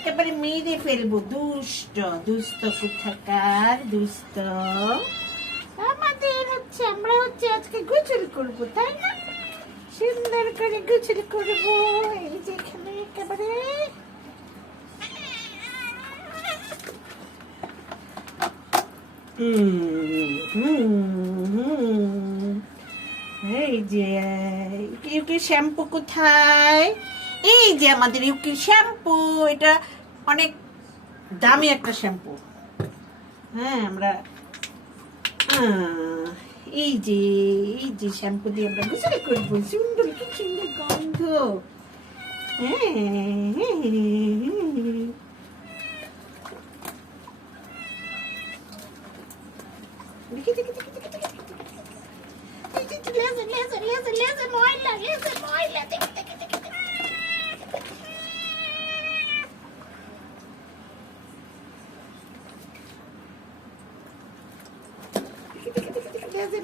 একেবারে মেরে ফেলবো। দুষ্ট দুষ্ট কোথাকার দুষ্ট। আমাদের হচ্ছে আমরা হচ্ছে আজকে গোসল করবো, তাই না? সুন্দর করে গোসল করবো। এই যে এখানে একেবারে এই যে ইউকি শ্যাম্পু কোথায়? এই যে আমাদের ইউকি শ্যাম্পু। এটা অনেক দামি একটা শ্যাম্পু। হ্যাঁ, আমরা এই যে শ্যাম্পু দিয়ে আমরা গোসল করবো। সুন্দর, কি সুন্দর গন্ধ। দেখি দেখি দেখি দেখি দেখি ময়লা দেখি দেখি দেখি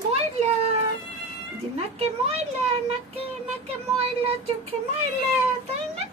ময়লা, যে নাকে ময়লা, নাকে নাকে ময়লা, চোখে ময়লা, তাই না?